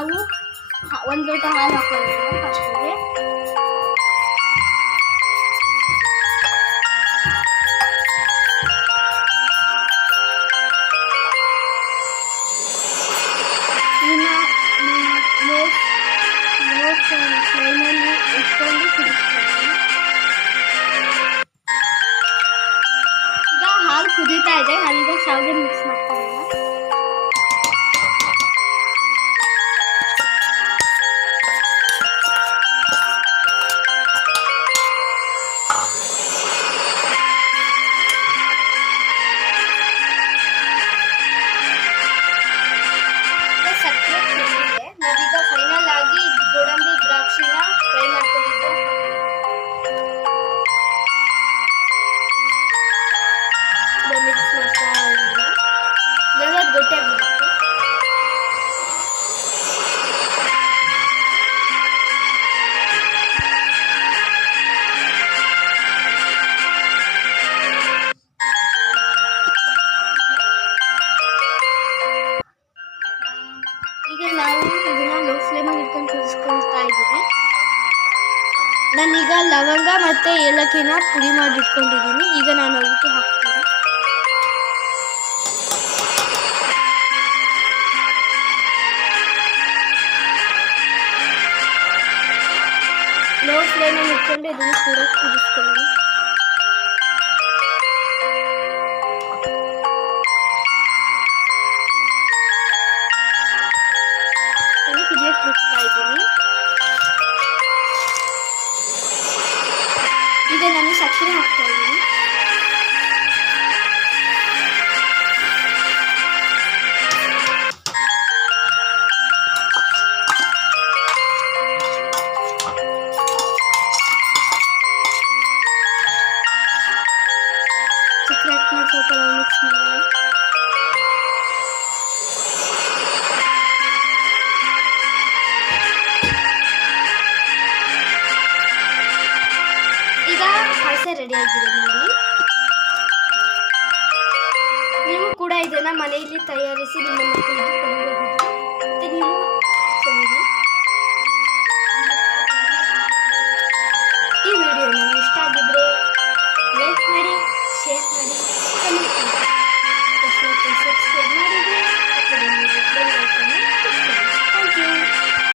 ನಾವು 1 ಲೋಟ ಹಾಲು ಹಾಕೊಳ್ಳೋಣ ಫಸ್ಟಿಗೆ. ಫ್ಲೇಮಲ್ಲಿ ಇಟ್ಕೊಂಡು ಕುದಿಸ್ಕೊಳ್ಳೋಣ. ಈಗ ಹಾಲು ಕುದೀತಾ ಇದೆ, ನಾವೀಗ ಶಾವಿಗೆ ಮಿಕ್ಸ್ ಮಾಡ್ಕೊಳ್ಳೋಣ. ನಾವೀಗ ಫೈನಲ್ ಆಗಿ ಗೋಡಂಬಿ ದ್ರಾಕ್ಷಿನ ಫ್ರೈ ಮಾಡ್ಕೊಂಡಿದ್ದು ಮಿಕ್ಸ್ ಮಾಡ್ತಾ ಇರೋಣ. ಇವಾಗ ಅದು ಗಟ್ಟಿಯಾಗ್ಬಿಡುತ್ತೆ. ಈಗ ನಾವು ಇದನ್ನ ಲೋ ಫ್ಲೇಮಲ್ಲಿ ಇಟ್ಕೊಂಡು ಕುದಿಸ್ಕೊಳ್ತಾ ಇದ್ದೀವಿ. ನಾನೀಗ ಲವಂಗ ಮತ್ತು ಏಲಕ್ಕಿನ ಪುಡಿ ಮಾಡಿ ಇಟ್ಕೊಂಡಿದ್ದೀನಿ. ಈಗ ನಾನು ಅದಕ್ಕೆ ಹಾಕ್ತೀನಿ. ಲೋ ಫ್ಲೇಮಲ್ಲಿ ಇಟ್ಕೊಂಡು ಇದನ್ನು ಕೂಡ ಕುದಿಸ್ಕೊಳ್ಳೋಣ. ಕುದಿಯಕ್ಕೆ ಬಿಡ್ತಾ ಇದ್ದೀನಿ. ಈಗ ನಾನು ಸಕ್ಕರೆ ಹಾಕ್ತಾ ಇದ್ದೀನಿ. ಸಕ್ಕರೆ ಹಾಕಿ ಸ್ವಲ್ಪ ಮಿಕ್ಸ್ ಮಾಡೋಣ. ಪಾಯಸ ರೆಡಿ ಆಗಿದೆ ನೋಡಿ. ನೀವು ಕೂಡ ಇದನ್ನ ಮನೆಯಲ್ಲಿ ತಯಾರಿಸಿ ನಿಮ್ಮ ಮಕ್ಕಳಿಗೆ ಕೊಡಬಹುದು. ಮತ್ತೆ ನೀವು ಈ ವಿಡಿಯೋ ನಿಮಗೆ ಇಷ್ಟ ಆಗಿದ್ರೆ ಲೈಕ್ ಮಾಡಿ, ಶೇರ್ ಮಾಡಿ, ಕಮೆಂಟ್ ಮಾಡಿ, ಸಬ್ಸ್ಕ್ರೈಬ್ ಮಾಡಿದ್ರೆ ಥ್ಯಾಂಕ್ ಯು.